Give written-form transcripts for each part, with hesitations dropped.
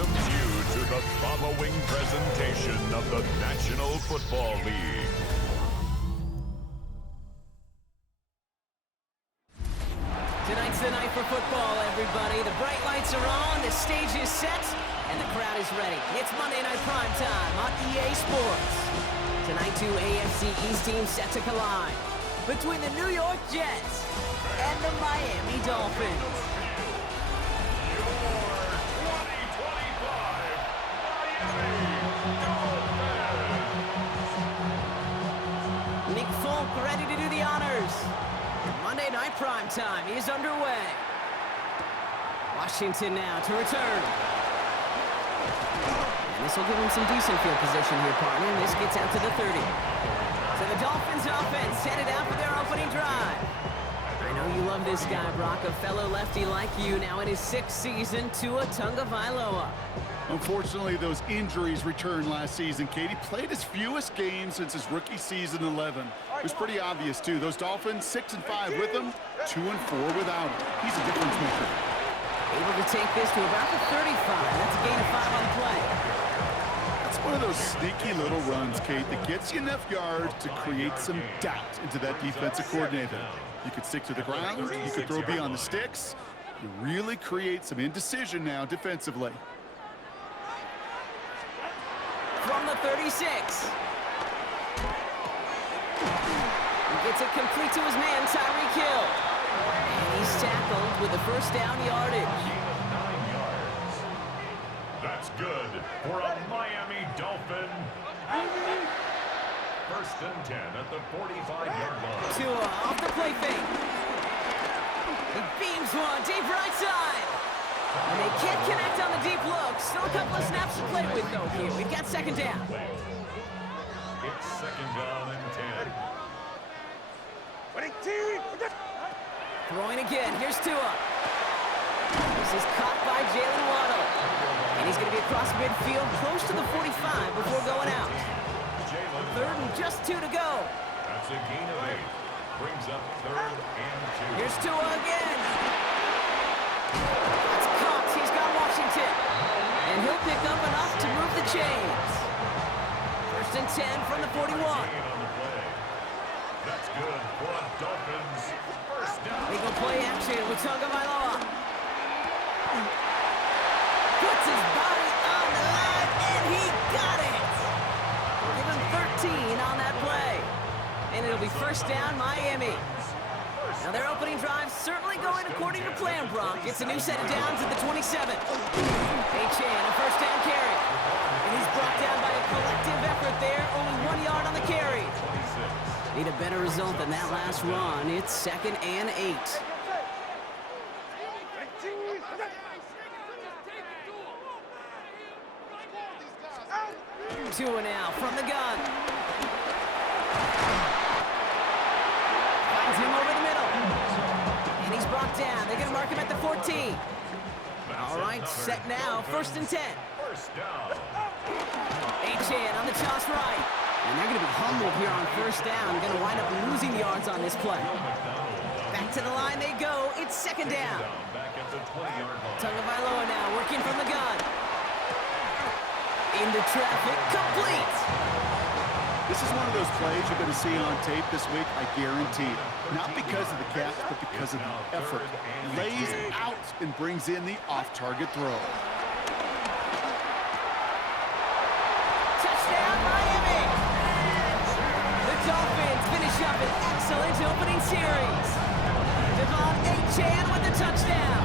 welcomes you to the following presentation of the National Football League. Tonight's the night for football, everybody. The bright lights are on, the stage is set, and the crowd is ready. It's Monday Night Prime Time on EA Sports. Tonight, two AFC East teams set to collide between the New York Jets and the Miami Dolphins. Nick Folk ready to do the honors. Monday Night Prime Time is underway. Washington now to return. And this will give him some decent field position here, partner. And this gets out to the 30. So the Dolphins offense headed out for their opening drive. I know you love this guy, Brock, a fellow lefty like you, now in his 6th season, Tua Tagovailoa. Unfortunately, those injuries returned last season. Katie played his fewest games since his rookie season 11. It was pretty obvious, too. Those Dolphins, 6-5 with him, 2-4 without him. He's a difference maker. Able to take this to about the 35. That's a gain of 5 on the play. That's one of those sneaky little runs, Kate, that gets you enough yards to create some doubt into that defensive coordinator. You could stick to the ground. You could throw beyond the sticks. You really create some indecision now defensively. From the 36. He gets it complete to his man, Tyreek Hill. And he's tackled with the first down yardage. That's good for a Miami Dolphin. First and 10 at the 45-yard line. Tua off the play fake. He beams one deep right side. And they can't connect on the deep look. Still a couple of snaps to play with, though, here. We've got second down. It's second down and 10. Throwing again. Here's Tua. This is caught by Jalen Waddle. And he's going to be across midfield, close to the 45 before going out. Third and just 2 to go. That's a gain of 8. Brings up third and 2. Here's Tua again. That's caught. He's got Washington. And he'll pick up enough to move the chains. First and 10 from the 41. That's good for a Dolphins first down. They go play action with Tagovailoa. Puts his body on the line, and he got it. Give him 13 on that play. And it'll be first down, Miami. Now their opening drive certainly going according to plan, Brock. It's a new set of downs at the 27. Achane, a first down carry. And he's brought down by a collective effort there. Only 1 yard on the carry. Need a better result than that last run. It's second and 8. Tua now from the gun. Finds him over the middle. And he's brought down. They're going to mark him at the 14. All right, set now. First and 10. First down. Achane on the toss right. And they're going to be humbled here on first down. Going to wind up losing yards on this play. Back to the line they go. It's second down. Back at the 20-yard line. Tagovailoa now working from the gun. Into traffic, complete. This is one of those plays you're going to see on tape this week, I guarantee. Not because of the catch, but because of the effort. Lays out and brings in the off-target throw. Touchdown, Miami! The Dolphins finish up an excellent opening series. Devon Achane with the touchdown.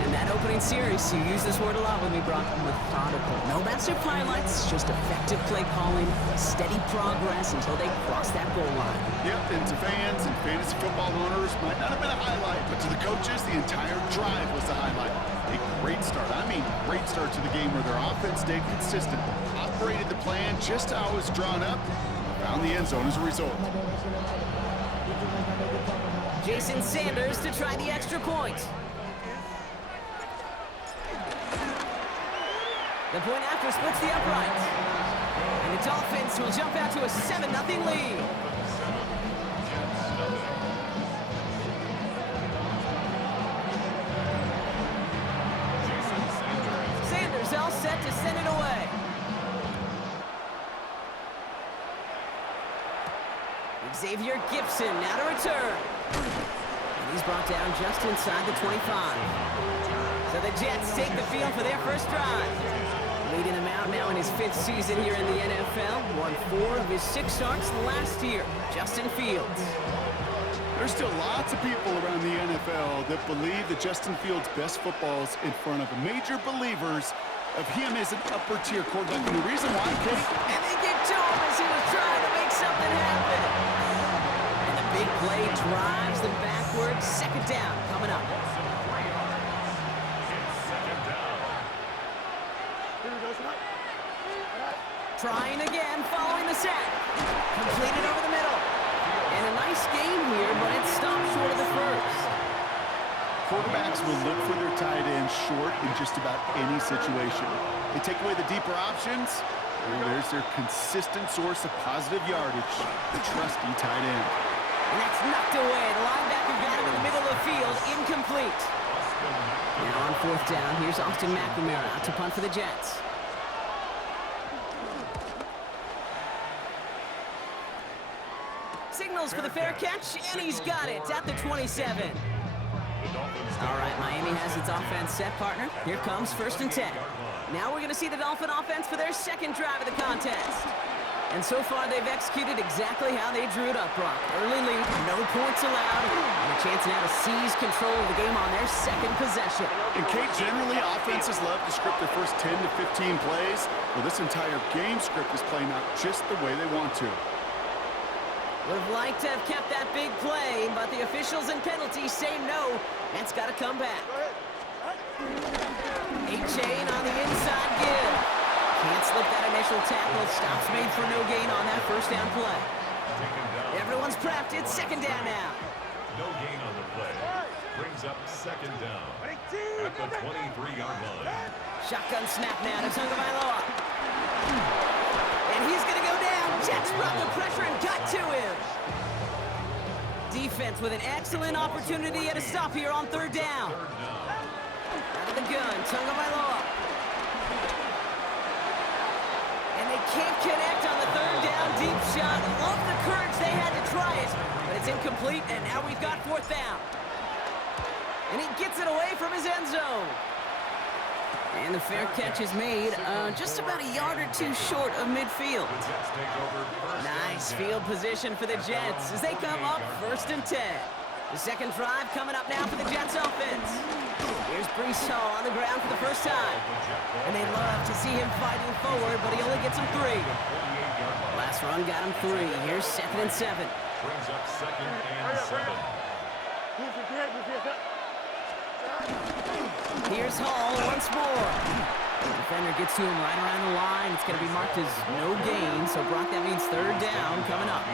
And that opening series, you use this word a lot with me, Brock, methodical. No massive highlights, just effective play calling, steady progress until they cross that goal line. Yep, and to fans and fantasy football owners, might not have been a highlight, but to the coaches, the entire drive was the highlight. A great start. I mean, great start to the game where their offense stayed consistent, operated the plan just how it was drawn up, found the end zone as a result. Jason Sanders to try the extra point. The point after splits the uprights. And the Dolphins will jump out to a 7-0 lead. all set to send it away. Xavier Gibson now to return. And he's brought down just inside the 25. So the Jets take the field for their first drive. Leading them out now in his 5th season here in the NFL. Won 4 of his 6 starts last year. Justin Fields. There's still lots of people around the NFL that believe that Justin Fields' best football is in front of major believers of him as an upper-tier quarterback. And the reason why, Kate... And they get to him as he was trying to make something happen. And the big play drives them backwards. Second down coming up. Trying again, following the sack. Completed over the middle. And a nice game here, but it stopped short of the first. Quarterbacks will look for their tight end short in just about any situation. They take away the deeper options, well, there's their consistent source of positive yardage, the trusty tight end. And that's knocked away. The linebacker got him in the middle of the field, incomplete. Now on 4th down, here's Austin McNamara out to punt for the Jets. Signals for the fair catch, and he's got it at the 27. All right, Miami has its offense set, partner. Here comes 1st and 10. Now we're going to see the Dolphin offense for their second drive of the contest. And so far, they've executed exactly how they drew it up, Brock. Early lead, no points allowed, and a chance now to seize control of the game on their second possession. And Kate, generally, offenses love to script their first 10 to 15 plays. Well, this entire game script is playing out just the way they want to. Would have liked to have kept that big play, but the officials and penalties say no. That's got to come back. A-Chain on the inside give. Can't slip that initial tackle. Stops made for no gain on that first down play. Everyone's prepped. It's second down now. No gain on the play. Brings up second down at the 23-yard line. Shotgun snap now to Tagovailoa. And he's going to go down. Jets brought the pressure and got to him. Defense with an excellent opportunity at a stop here on 3rd down. Out of the gun, Tagovailoa. And they can't connect on the 3rd down deep shot. Love the courage they had to try it, but it's incomplete, and now we've got 4th down. And he gets it away from his end zone. And the fair catch is made just about a yard or 2 short of midfield. Nice field position for the Jets as they come up 1st and 10. The second drive coming up now for the Jets offense. Here's Brees Hall on the ground for the first time. And they love to see him fighting forward, but he only gets him 3. Last run got him 3. Here's 2nd and 7. Brings up 2nd and 7. Here's Hall once more. The defender gets to him right around the line. It's going to be marked as no gain. So, Brock, that means 3rd down coming up.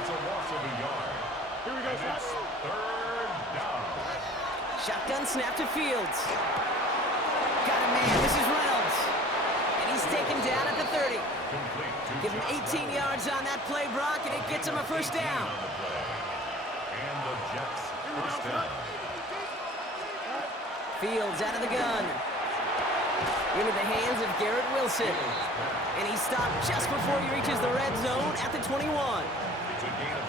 It's a loss of a yard. Here we go, it's 3rd down. Shotgun snap to Fields. Got a man. This is Reynolds. And he's taken down at the 30. Give him 18 yards on that play, Brock, and it gets him a first down. And the Jets first down. Fields out of the gun. Into the hands of Garrett Wilson. And he stopped just before he reaches the red zone at the 21.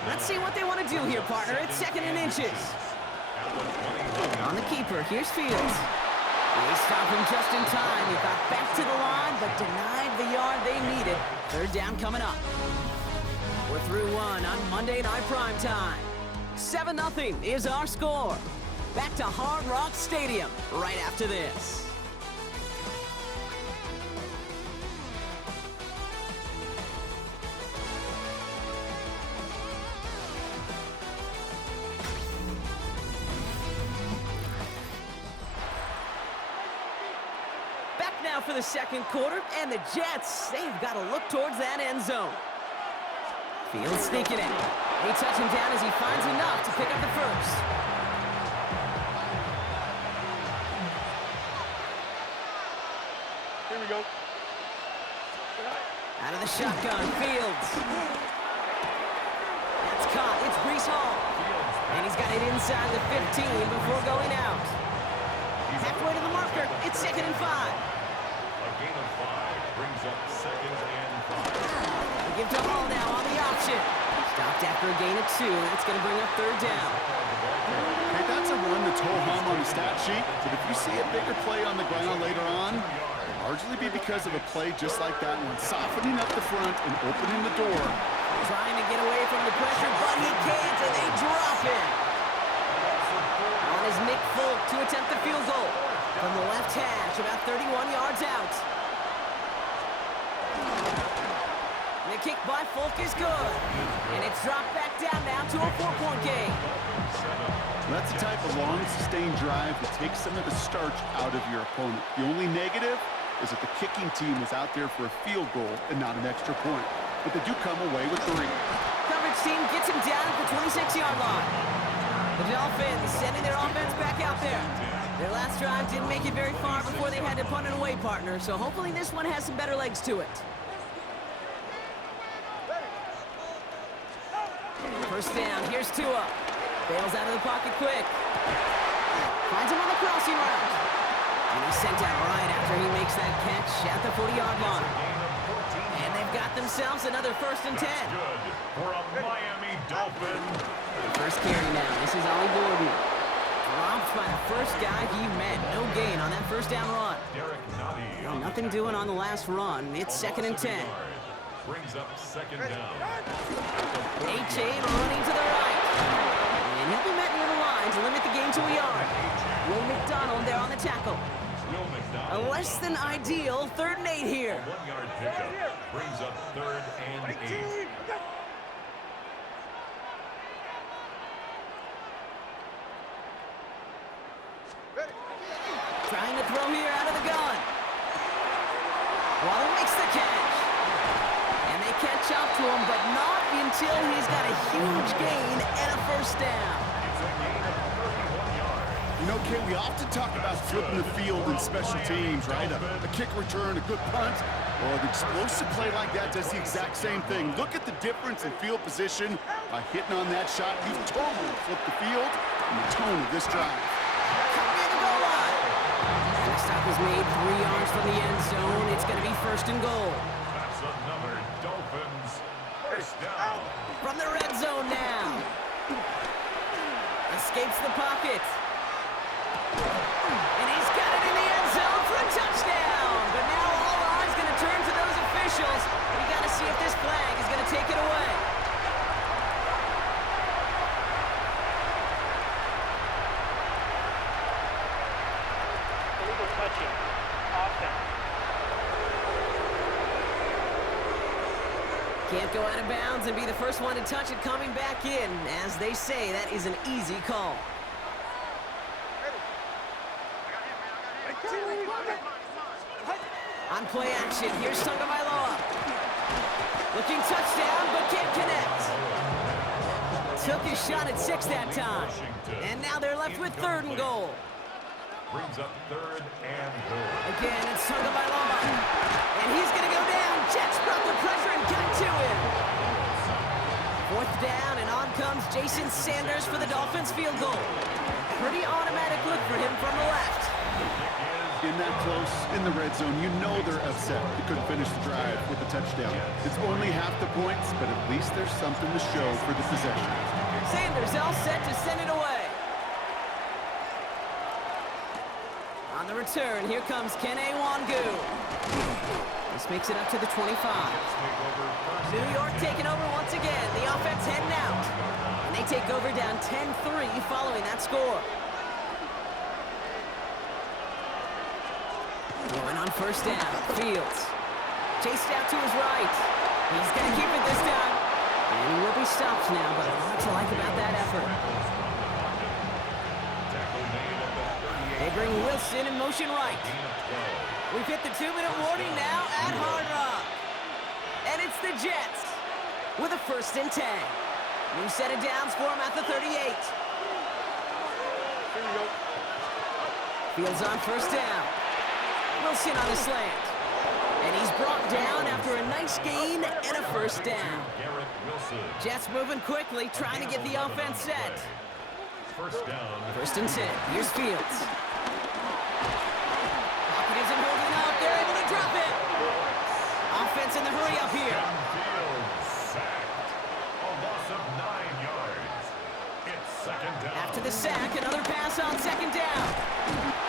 Let's see what they want to do here, partner. It's 2nd and inches. On the keeper, here's Fields. They stop him just in time. He got back to the line, but denied the yard they needed. 3rd down coming up. We're through 1 on Monday Night Primetime. 7-0 is our score. Back to Hard Rock Stadium right after this. Back now for the second quarter, and the Jets, they've got to look towards that end zone. Fields sneaking in. They touch him down as he finds enough to pick up the first. Here we go. Out of the shotgun, Fields. That's caught. It's Brees Hall. And he's got it inside the 15 before going out. Halfway to the marker. It's 2nd and 5. A gain of 5 brings up 2nd and 5. They give to Hall now on the option. Stopped after a gain of 2. That's going to bring up 3rd down. Okay, that's a run that's ho-hum on the stat sheet, but if you see a bigger play on the ground later on, it'll largely be because of a play just like that one, softening up the front and opening the door. Trying to get away from the pressure, but he can't, and they drop him. On is Nick Folk to attempt the field goal. From the left hash, about 31 yards out. The kick by Folk is good. And it's dropped back down now to a 4-point game. That's the type of long, sustained drive that takes some of the starch out of your opponent. The only negative is that the kicking team was out there for a field goal and not an extra point. But they do come away with 3. Coverage team gets him down at the 26-yard line. The Dolphins sending their offense back out there. Their last drive didn't make it very far before they had to punt an away partner, so hopefully this one has some better legs to it. First down, here's Tua. Bails out of the pocket quick. Finds him on the crossing route. And he's sent out right after he makes that catch at the 40-yard line. And they've got themselves another 1st and 10. Good for a Miami Dolphin. First carry now. This is Ollie Gordon. Dropped by the first guy he met. No gain on that first down run. Well, nothing doing on the last run. It's 2nd and 10. Brings up 2nd down. A-Chain running to the right. And he'll be met near the line to limit the gain to a yard. Will McDonald there on the tackle. A less than ideal 3rd and 8 here. 1-yard pickup brings up 3rd and 8. Trying to throw here out of the gun. Waller makes the catch. And they catch up to him, but not until he's got a huge gain and a 1st down. It's a gain of 31 yards. You know, Ken, we often talk about flipping the field in special teams, right? A kick return, a good punt, or an explosive play like that does the exact same thing. Look at the difference in field position by hitting on that shot. You totally flipped the field and the tone of this drive. Coming the goal line. And the stop is made 3 yards from the end zone. It's going to be 1st and goal. That's another Dolphins 1st down. From the red zone now. Escapes the pocket. And he's got it in the end zone for a touchdown. But now all eyes going to turn to those officials. We got to see if this flag is going to take it away. Illegal touching. Offense. Can't go out of bounds and be the first one to touch it coming back in. As they say, that is an easy call. On play action, here's Tagovailoa. Looking touchdown, but can't connect. Took his shot at 6 that time. And now they're left with 3rd and goal. Brings up 3rd and goal. Again, it's Tagovailoa. And he's going to go down. Jets brought the pressure and got to him. 4th down, and on comes Jason Sanders for the Dolphins field goal. Pretty automatic look for him from the left. In that close, in the red zone, you know they're upset. They couldn't finish the drive with a touchdown. It's only half the points, but at least there's something to show for the possession. Sanders all set to send it away. On the return, here comes Kene Wangu. This makes it up to the 25. New York taking over once again. The offense heading out. And they take over down 10-3 following that score. Going on 1st down. Fields. Chased out to his right. He's going to keep it this time. And he will be stopped now, but a lot to like about that effort. They bring Wilson in motion right. We've hit the 2-minute warning now at Hard Rock. And it's the Jets with a 1st and 10. New set of downs for him at the 38. Fields on 1st down. Wilson on a slant. And he's brought down after a nice gain and a 1st down. Jets moving quickly, trying to get the offense set. 1st down. 1st and 10. Here's Fields. here. Field sacked. A loss of 9 yards. It's second down. After the sack, another pass on second down.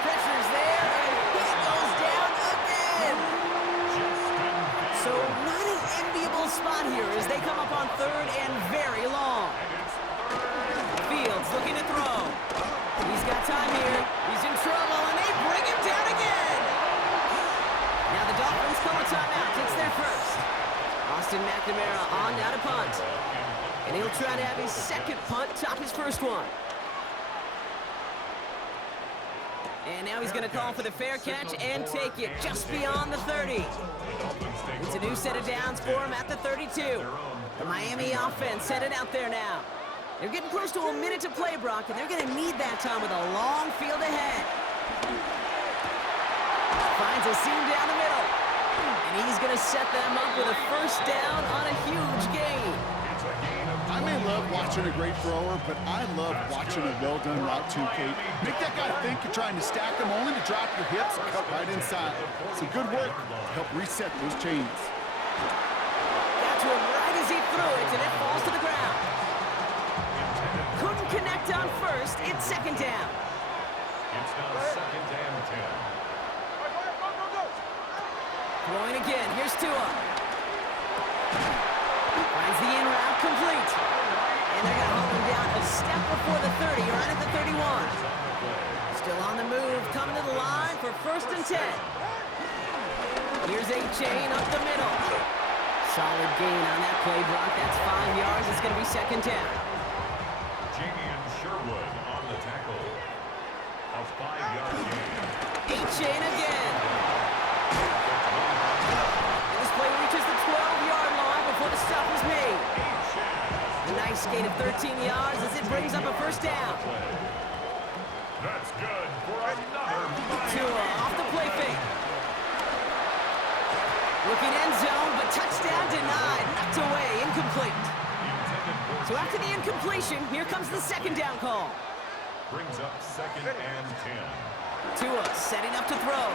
Pressure's there, and he goes down again. So not an enviable spot here as they come up on third and very long. Fields looking to throw. He's got time here. He's in trouble, and they bring him down again. Now the Dolphins call a timeout. It's their first. Austin McNamara on now to punt. And he'll try to have his second punt top his first one. And now he's going to call for the fair catch and take it just beyond the 30. It's a new set of downs for him at the 32. The Miami offense headed out there now. They're getting close to a minute to play, Brock, and they're going to need that time with a long field ahead. Finds a seam down the middle. And he's going to set them up with a first down on a huge gain. I may love watching a great thrower, but I love watching a well-done route too, Kate. Make that guy think you're trying to stack him only to drop your hips and cut right inside. Some good work to help reset those chains. Got to him right as he threw it, and it falls to the ground. Couldn't connect on first. It's second down. It's now second and 10. Throwing again. Here's Tua. Finds the in route complete. And they're going to hold him down a step before the 30, right at the 31. Still on the move, coming to the line for first and 10. Here's a chain up the middle. Solid gain on that play, Brock. That's 5 yards. It's going to be second down. Jamie Sherwood on the tackle. A 5-yard gain. A-chain again. And this play reaches the 12-yard line before the stop is made. A nice gain of 13 yards as it brings up a first down. That's good for another. Tua off the play fake. Looking end zone, but touchdown denied. Knocked away, incomplete. So after the incompletion, here comes the second down call. Brings up second and 10. Tua setting up to throw.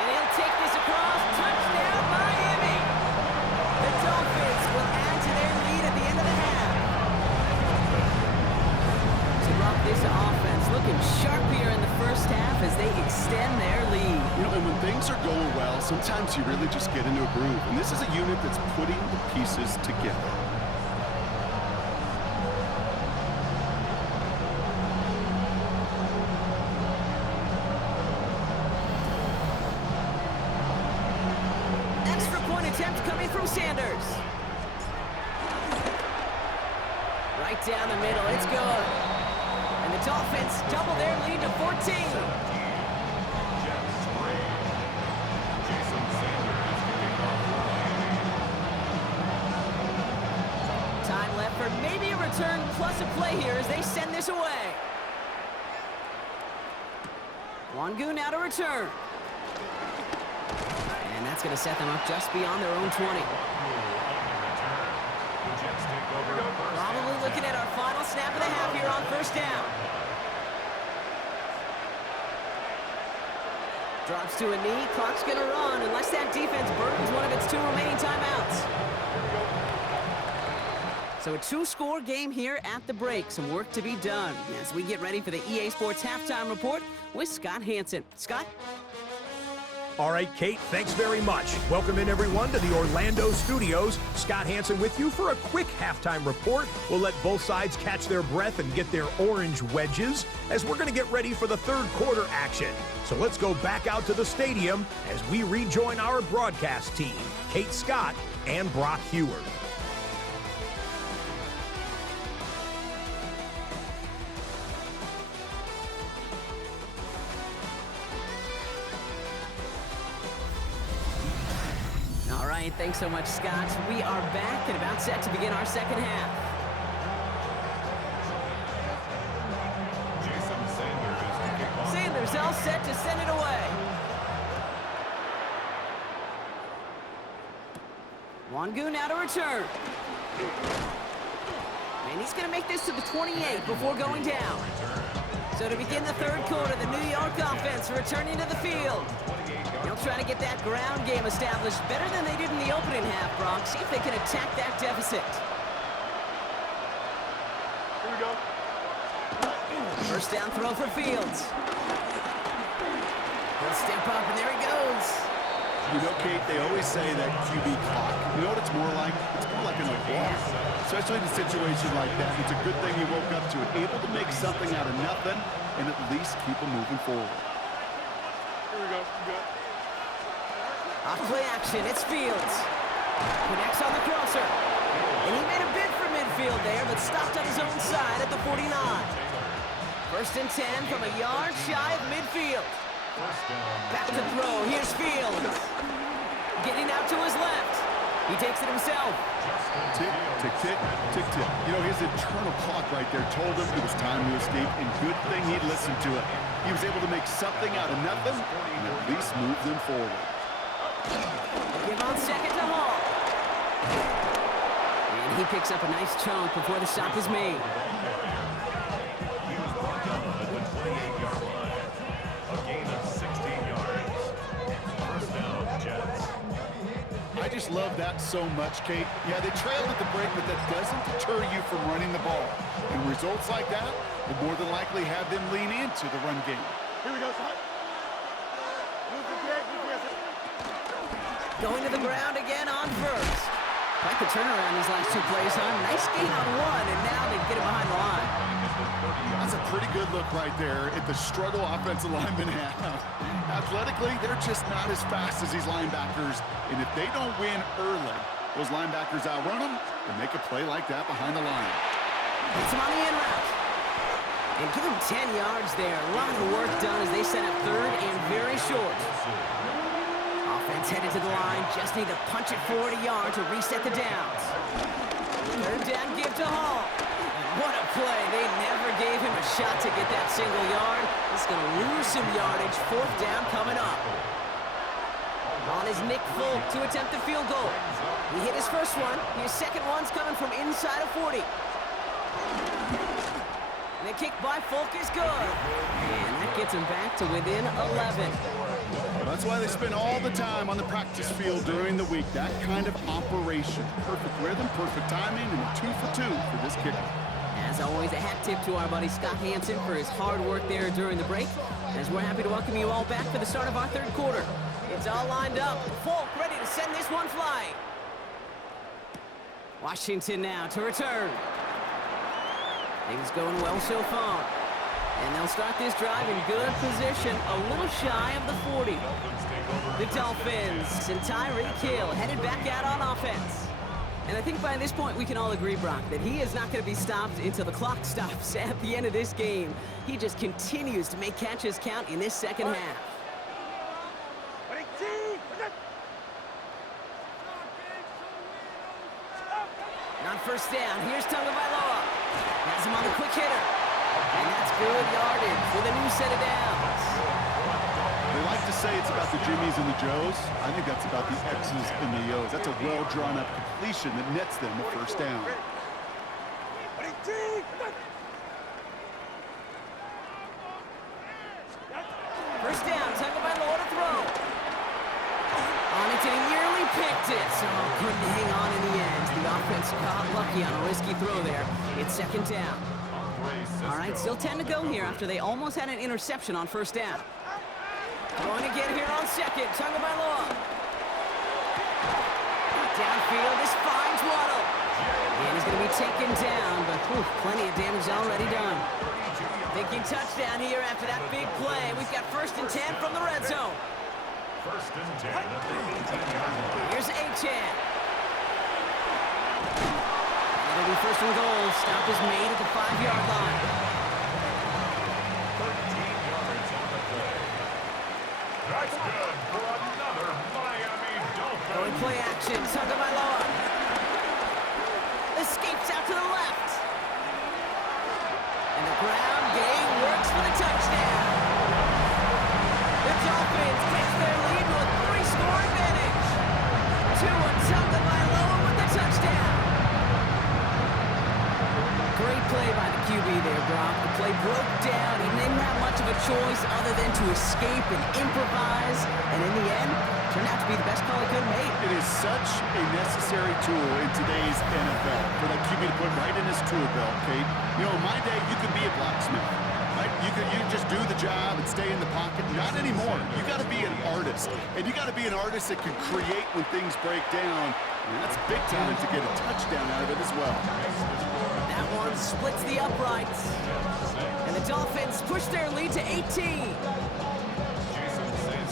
And he'll take this across. Touchdown, Miami. The Dolphins will add to their lead at the end of the half. To rock this offense looking sharp here in the first half as they extend their lead. You know, and when things are going well, sometimes you really just get into a groove. And this is a unit that's putting the pieces together. Attempt coming from Sanders. Right down the middle, it's good. And the Dolphins double their lead to 14. Time left for maybe a return plus a play here as they send this away. Wangu now to return. And that's going to set them up just beyond their own 20. Probably looking at our final snap of the half here on first down. Drops to a knee, clock's going to run unless that defense burns one of its 2 remaining timeouts. So a 2-score game here at the break. Some work to be done as we get ready for the EA Sports Halftime Report with Scott Hansen. Scott? All right, Kate, thanks very much. Welcome in, everyone, to the Orlando studios. Scott Hansen with you for a quick halftime report. We'll let both sides catch their breath and get their orange wedges as we're going to get ready for the third quarter action. So let's go back out to the stadium as we rejoin our broadcast team, Kate Scott and Brock Heward. Thanks so much, Scott. We are back and about set to begin our second half. Sanders all set to send it away. Wangu now to return. And he's going to make this to the 28 before going down. So to begin the third quarter, the New York offense returning to the field. They'll try to get that ground game established better than they did in the opening half, Brock. See if they can attack that deficit. Here we go. First down throw for Fields. He'll step up, and there he goes. You know, Kate, they always say that QB clock. You know what it's more like? It's more like an alarm. Especially in a situation like that. It's a good thing he woke up to it. Able to make something out of nothing and at least keep him moving forward. Here we go. Good. Off play action, it's Fields. Connects on the crosser. And he made a bid for midfield there, but stopped on his own side at the 49. First and 10 from a yard shy of midfield. Back to throw. Here's Fields. Getting out to his left. He takes it himself. Tick, tick, tick, tick, tick. You know, his internal clock right there told him it was time to escape, and good thing he listened to it. He was able to make something out of nothing and at least move them forward. Give on second to Hall. And he picks up a nice chunk before the stop is made. I just love that so much, Kate. Yeah, they trailed at the break, but that doesn't deter you from running the ball. And results like that will more than likely have them lean into the run game. Here we go, son. Going to the ground again on first. Quite the turnaround these last two plays, huh? Nice gain on one, and now they get him behind the line. That's a pretty good look right there at the struggle offensive linemen have. Athletically, they're just not as fast as these linebackers. And if they don't win early, those linebackers outrun them and make a play like that behind the line. It's him on the in route. And give him 10 yards there. A lot of work done as they set up third and very short. Offense headed to the line. Just need to punch it forward a yard to reset the downs. Third down give to Hall. What a play. They never gave him a shot to get that single yard. He's going to lose some yardage. Fourth down coming up. On is Nick Folk to attempt the field goal. He hit his first one. His second one's coming from inside of 40. And the kick by Folk is good. And that gets him back to within 11. That's why they spend all the time on the practice field during the week. That kind of operation. Perfect rhythm, perfect timing, and a 2 for 2 for this kicker. As always, a hat tip to our buddy Scott Hansen for his hard work there during the break. As we're happy to welcome you all back for the start of our third quarter. It's all lined up. Folk ready to send this one flying. Washington now to return. Things going well so far. And they'll start this drive in good position, a little shy of the 40. The Dolphins and Tyreek Hill headed back out on offense. And I think by this point we can all agree, Brock, that he is not going to be stopped until the clock stops at the end of this game. He just continues to make catches count in this second half. And on first down, here's Tagovailoa. Has him on the quick hitter. And that's good yardage with a new set of downs. They like to say it's about the Jimmies and the Joes. I think that's about the X's and the O's. That's a well-drawn-up completion that nets them a first down. First down, Tagovailoa to throw. On it, and he nearly picked it. So couldn't hang on in the end. The offense got lucky on a risky throw there. It's second down. All right, still 10 to go here after they almost had an interception on first down. Going again here on second, Tagovailoa. Downfield, this finds Waddle. And he's going to be taken down, but plenty of damage already done. Thinking touchdown here after that big play. We've got first and 10 from the red zone. First and 10 at the 18-yard line. Here's Achane. It'll be first and goal. Stop is made at the 5-yard line. 13 yards on the play. That's good for another Miami Dolphins. Going play action. Tagovailoa escapes out to the left. And the ground game works for the touchdown. The Dolphins take their lead with a 3-score advantage. Tagovailoa with the touchdown. broke down. He didn't have much of a choice other than to escape and improvise. And in the end, turned out to be the best call he could have made. It is such a necessary tool in today's NFL for that QB to put right in his tool belt, Kate. You know, in my day, you could be a blacksmith. Right? You could just do the job and stay in the pocket. Not anymore. You got to be an artist. And you got to be an artist that can create when things break down. And that's big time to get a touchdown out of it as well. That one splits the uprights. And the Dolphins push their lead to 18.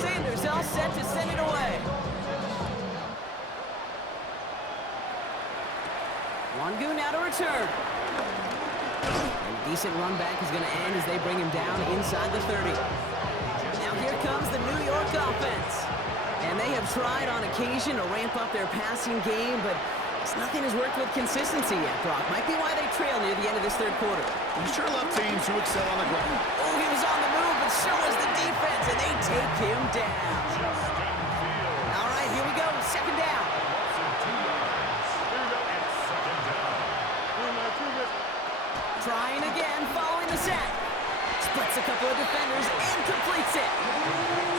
Sanders all set to send it away. Wangu now to return. And a decent run back is going to end as they bring him down inside the 30. Now here comes the New York offense. And they have tried on occasion to ramp up their passing game, but nothing has worked with consistency yet, Brock. Might be why they trail near the end of this third quarter. You sure love teams who excel on the ground. Oh, he was on the move, but so was the defense, and they take him down. All right, here we go. Second down. Trying again, following the sack. Splits a couple of defenders and completes it.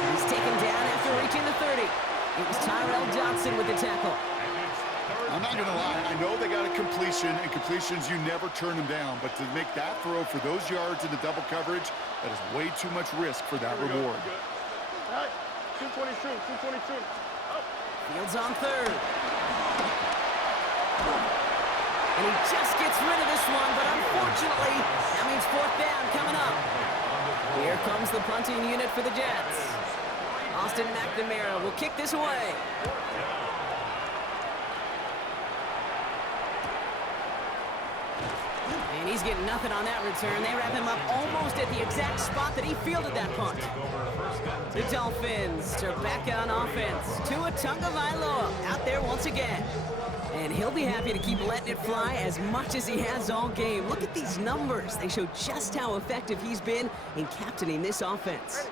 He's taken down after reaching the 30. It was Tyrell Johnson with the tackle. I'm not going to lie. I know they got a completion, and completions, you never turn them down. But to make that throw for those yards in the double coverage, that is way too much risk for that reward. All right, 222, 222. Oh. Fields on third. And he just gets rid of this one, but unfortunately, that means fourth down coming up. Here comes the punting unit for the Jets. Austin McNamara will kick this away. And he's getting nothing on that return. They wrap him up almost at the exact spot that he fielded that punt. The Dolphins are back on offense. Tua Tagovailoa out there once again. And he'll be happy to keep letting it fly as much as he has all game. Look at these numbers. They show just how effective he's been in captaining this offense.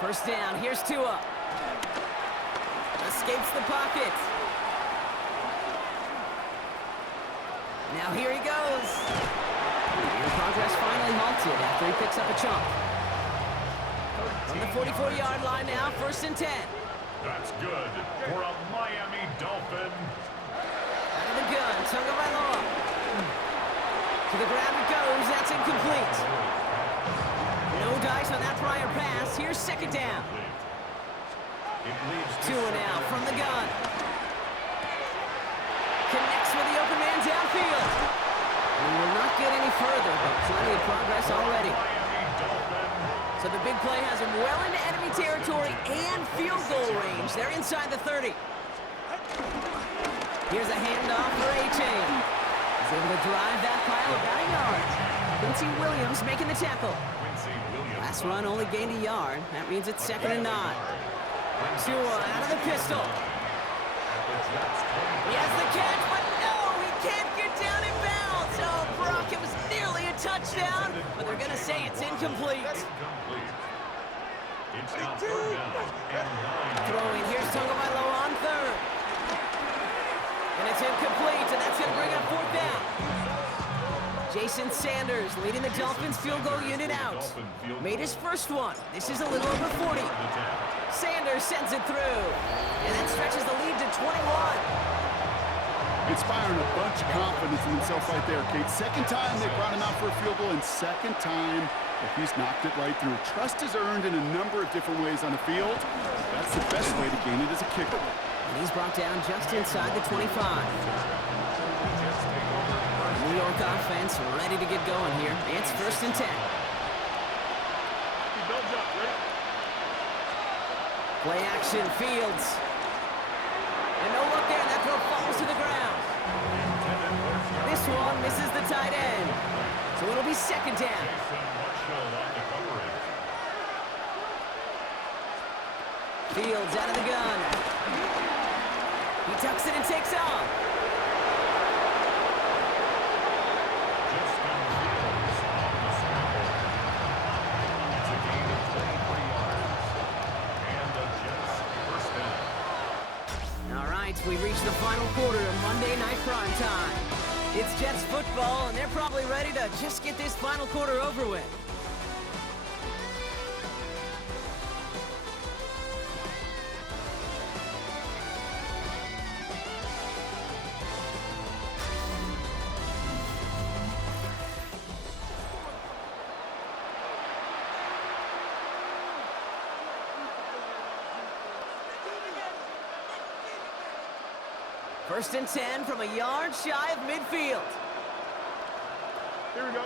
First down, here's Tua. Escapes the pocket. Now here he goes. And progress finally halted after he picks up a chunk. From the 44-yard line now, first and 10. That's good for a Miami Dolphin. Out of the gun, Tagovailoa. To the ground it goes, that's incomplete. No dice on that prior pass. Here's second down. Tua now from the gun. Connects with the open man downfield. We will not get any further, but plenty of progress already. So the big play has him well into enemy territory and field goal range. They're inside the 30. Here's a handoff for A-Chain. He's able to drive that pile about a yard. Quincy Williams making the tackle. Last run only gained a yard. That means it's second and 9. Tua out of the pistol. He has the catch, but no, he can't get down in bounds. Oh, Brock, it was nearly a touchdown, but they're going to say it's incomplete. It's now third down and 9. Throwing, here's Tagovailoa on third. And it's incomplete, and that's going to bring up fourth down. Jason Sanders leading the Dolphins field goal unit out. Made his first one. This is a little over 40. Sanders sends it through. And that stretches the lead to 21. Inspiring a bunch of confidence in himself right there, Kate. Second time they brought him out for a field goal, and second time that he's knocked it right through. Trust is earned in a number of different ways on the field. That's the best way to gain it as a kicker. And he's brought down just inside the 25. New York offense ready to get going here. It's first and 10. Play action, Fields. And no look there, that throw falls to the ground. This one misses the tight end. So it'll be second down. Fields out of the gun. He tucks it and takes off. lights, we've reached the final quarter of Monday Night Prime Time. It's Jets football, and they're probably ready to just get this final quarter over with. First and 10 from a yard shy of midfield. Here we go.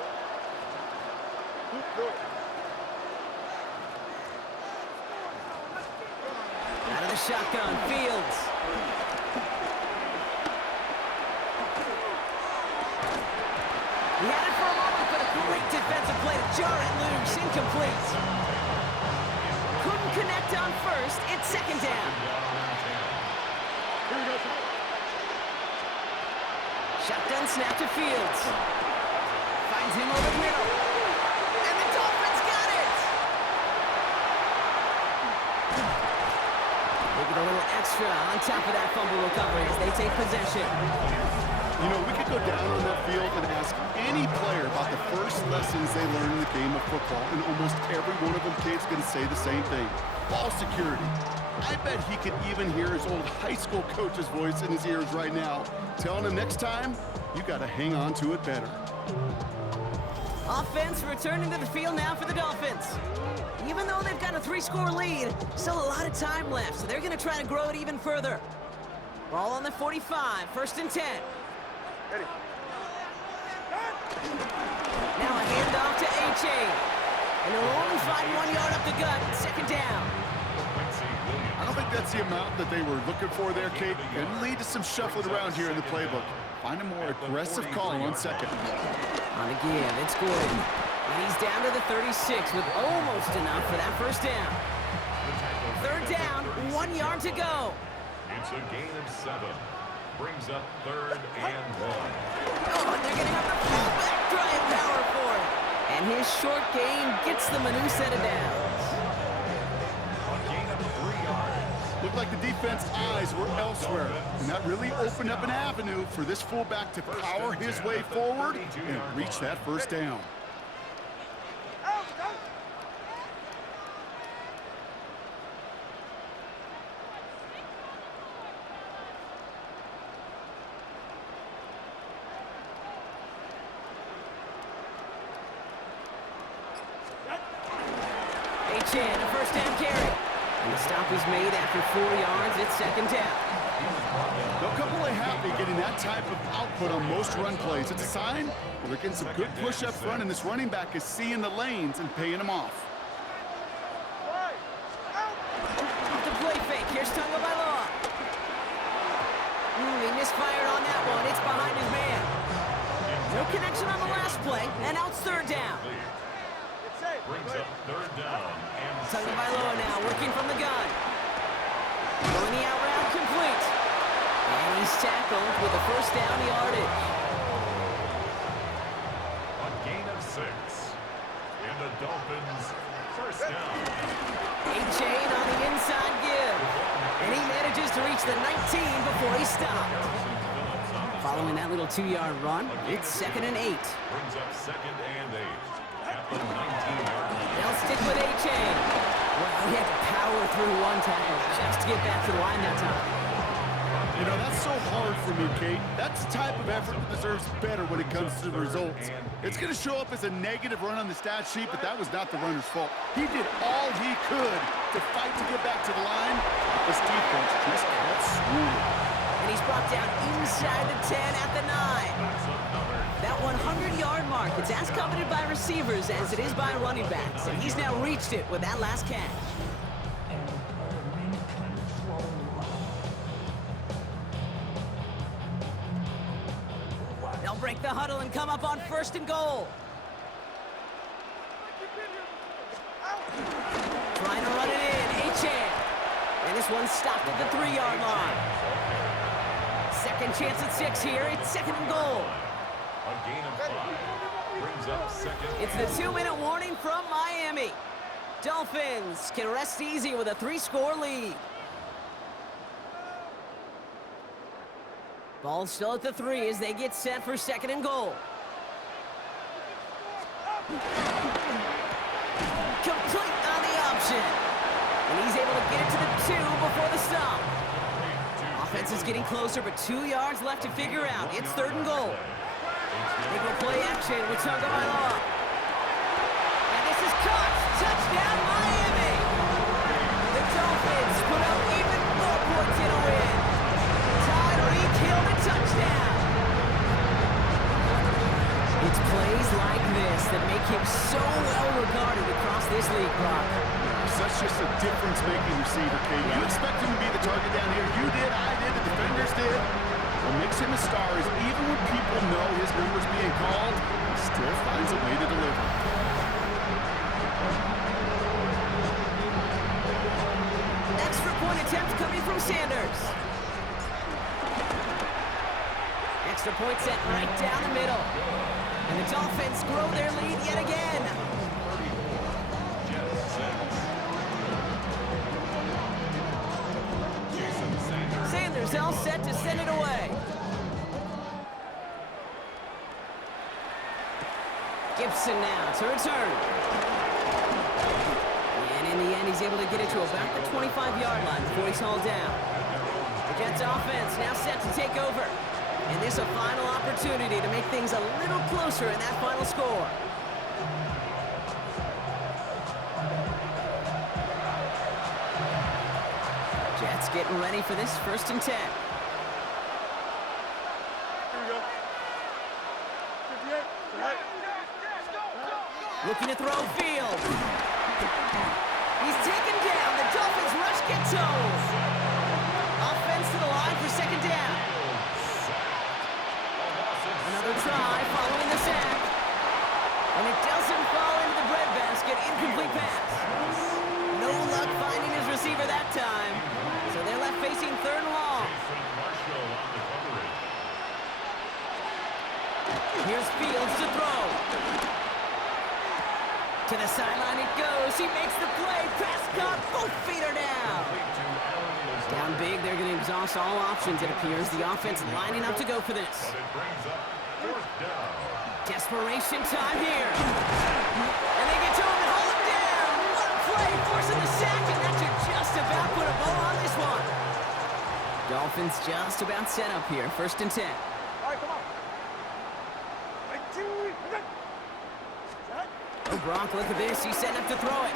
Out of the shotgun, Fields. He had it for a moment, but a great defensive play to jar it loose, incomplete. Couldn't connect on first, it's second down. Here we go. Shotgun snap to Fields. Finds him over the middle. And the Dolphins got it! They get a little extra on top of that fumble recovery as they take possession. You know, we could go down on that field and ask any player about the first lessons they learned in the game of football, and almost every one of them kids going to say the same thing. Ball security. I bet he could even hear his old high school coach's voice in his ears right now, telling him next time, you got to hang on to it better. Offense returning to the field now for the Dolphins. Even though they've got a 3-score lead, still a lot of time left, so they're going to try to grow it even further. Ball on the 45, first and 10. Ready. Now a handoff to A-Chain. And they'll only find 1 yard up the gut, second down. I don't think that's the amount that they were looking for there, Kate. Can lead to some shuffling around here in the playbook. Find a more aggressive call on second. On the give, it's Gordon. And he's down to the 36 with almost enough for that first down. Third down, 1 yard to go. It's a gain of 7. Brings up third and 1. Oh, and they're going to have the fullback drive power for it. And his short gain gets them a new set of downs. A gain of 3 yards. Looked like the defense eyes were elsewhere, and that really opened up an avenue for this fullback to power his way forward and reach that first down. A-Chan, a first down carry. And the stop is made after 4 yards. It's second down. They'll come away happy getting that type of output on most run plays. It's a sign they're getting some good push up front, and this running back is seeing the lanes and paying them off. Off the play fake. Here's Tagovailoa. He misfired on that one. It's behind his man. No connection on the last play, and now it's third down. Brings up third down and Tagovailoa now working from the gun. Going the out route complete. And he's tackled with a first down yardage. a gain of 6. And the Dolphins first down. A-Chain on the inside give. And he manages to reach the 19 before he stopped. Following that little 2-yard run, it's second and 8. Brings up second and 8 at the 19-yard line. They'll stick with A-Chain. Wow, he had to power through one tackle just to get back to the line that time. You know, that's so hard for me, Kate. That's the type of effort that deserves better when it comes to the results. It's going to show up as a negative run on the stat sheet, but that was not the runner's fault. He did all he could to fight to get back to the line. This defense just kept swooning. And he's brought down inside the 10 at the 9. That 100-yard mark, it's as coveted by receivers as it is by running backs. And he's now reached it with that last catch. They'll break the huddle and come up on first and goal. Trying to run it in, A-Chan. And this one's stopped at the 3-yard line. Second chance at 6 here. It's second and goal. A gain of 5. Brings up second. It's the 2-minute warning from Miami. Dolphins can rest easy with a 3-score lead. Ball still at the 3 as they get set for 2nd and goal. Complete on the option. And he's able to get it to the 2 before the stop. Offense is getting closer, but 2 yards left to figure out. It's 3rd and goal. They go play action with Tagovailoa. And this is caught. Touchdown, Miami. The Dolphins put up even more points in a win. Tyreek Hill a touchdown. It's plays like this that make him so well regarded across this league, Brock. Such just a difference-making receiver, Kate. You expect him to be the target down here. You did, I did, the defenders did. What makes him a star is even when people know his number's being called, he still finds a way to deliver. Extra point attempt coming from Sanders. Extra point set right down the middle. And the Dolphins grow their lead yet again. Sanders all set to send it away. Gibson now to return. And in the end, he's able to get it to about the 25-yard line before he's hauled down. The Jets offense now set to take over. And this a final opportunity to make things a little closer in that final score. Jets getting ready for this 1st and 10. Here we go. 58. Right. Looking to throw field. He's taken down. The Dolphins rush Ghettos. Offense to the line for 2nd down. Another try following the sack. And it doesn't fall into the breadbasket. Incomplete pass. No luck finding his receiver that time. So they're left facing 3rd and long. Here's Fields to throw. To the sideline it goes. He makes the play. Pass caught. Both feet are down. Down big. They're going to exhaust all options, it appears. The offense lining up to go for this. Desperation time here. And they get to him and hold him down. What a play. Forcing the sack, and that should just about put a bow on this one. Dolphins just about set up here. 1st and 10. All right, come on. 19. Oh, Brock, look at this. He's setting up to throw it.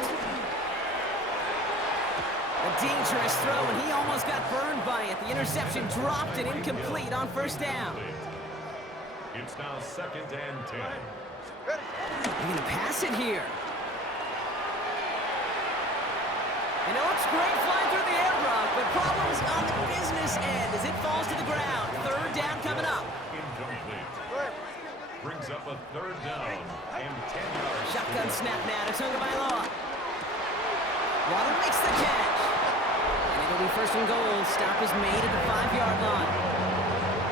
A dangerous throw, and he almost got burned by it. The interception dropped and incomplete on 1st down. It's now 2nd and 10. They're going to pass it here. And it looks great flying through the air, Brock, but problems on the business end as it falls to the ground. 3rd down coming up. Incomplete. Brings up a 3rd down and 10 yards. Shotgun snap now to Tagovailoa. Waddle makes the catch. And it'll be 1st and goal. Stop is made at the 5-yard line.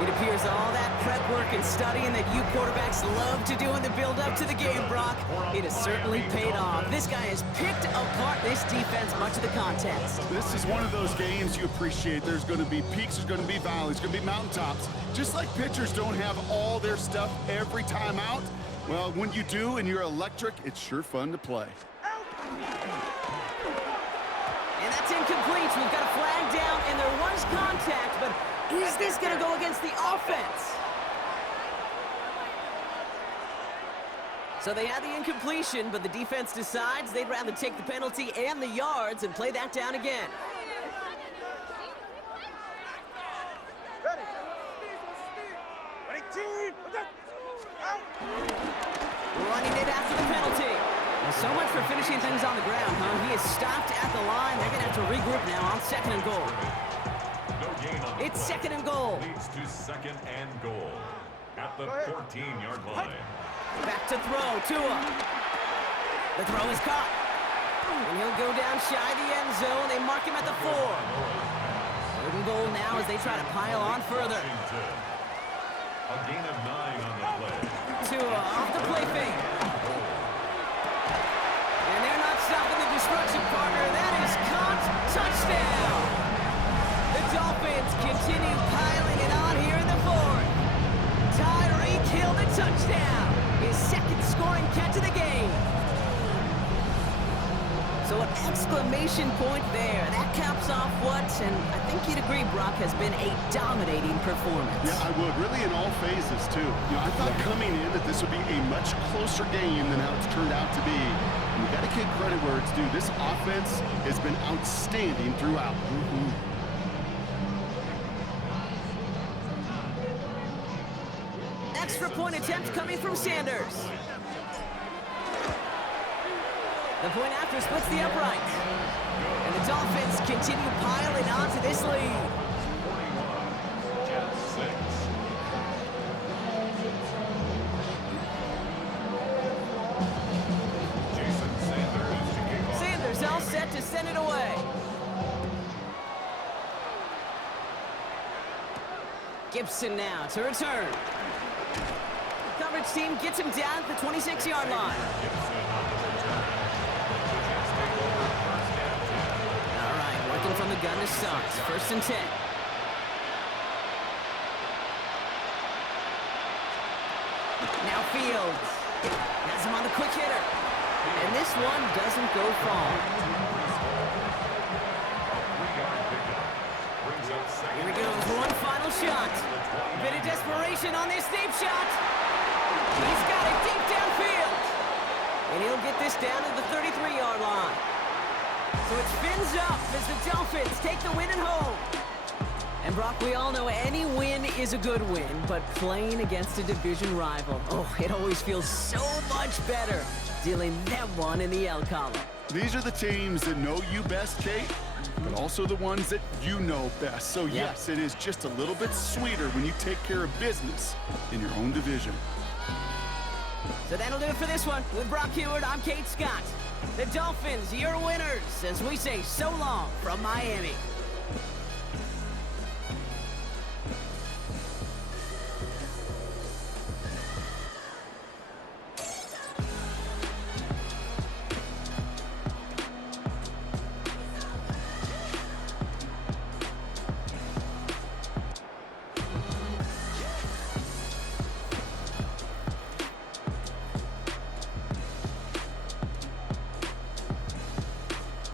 It appears all that prep work and studying that you quarterbacks love to do in the build-up to the game, Brock, it has certainly paid off. This guy has picked apart this defense much of the contest. This is one of those games you appreciate. There's going to be peaks, there's going to be valleys, there's going to be mountaintops. Just like pitchers don't have all their stuff every time out, well, when you do and you're electric, it's sure fun to play. And that's incomplete. We've got a flag down, and there was contact, but is this going to go against the offense? So they had the incompletion, but the defense decides they'd rather take the penalty and the yards and play that down again. Ready. 18. Running it after the penalty. Well, so much for finishing things on the ground, huh? He is stopped at the line. They're going to have to regroup now on 2nd and goal. It's 2nd and goal. Leads to 2nd and goal at the 14-yard line. Back to throw. Tua. The throw is caught. And he'll go down shy the end zone. They mark him at the 4. 3rd and goal now as they try to pile on further. A gain of 9 on the play. Tua off the play fake. And they're not stopping the destruction, partner. That is caught. Touchdown. The Dolphins continue piling it on here in the So an exclamation point there. That caps off what, and I think you'd agree, Brock, has been a dominating performance. Yeah, I would. Really in all phases, too. You know, I thought coming in that this would be a much closer game than how it's turned out to be. And you got to give credit where it's due. This offense has been outstanding throughout. Extra point attempt coming from Sanders. The point after splits the uprights. And the Dolphins continue piling on to this lead. 41, Jets 6. Jason Sanders to kick off. Sanders all set to send it away. Gibson now to return. Coverage team gets him down at the 26-yard line. Gibson on the return. The Jets take over first and 10. All right, working from the gun to start. First and 10. Now Fields. Has him on the quick hitter. And this one doesn't go far. A 3-yard pickup. Brings up second. Here he goes, one final shot. A bit of desperation on this deep shot. He's got it deep downfield. And he'll get this down to the 33-yard line. So it's fins up as the Dolphins take the win at home. And Brock, we all know any win is a good win, but playing against a division rival, oh, it always feels so much better dealing them one in the L column. These are the teams that know you best, Kate, but also the ones that you know best. So yes, it is just a little bit sweeter when you take care of business in your own division. So that'll do it for this one. With Brock Heward, I'm Kate Scott. The Dolphins, your winners, as we say so long from Miami.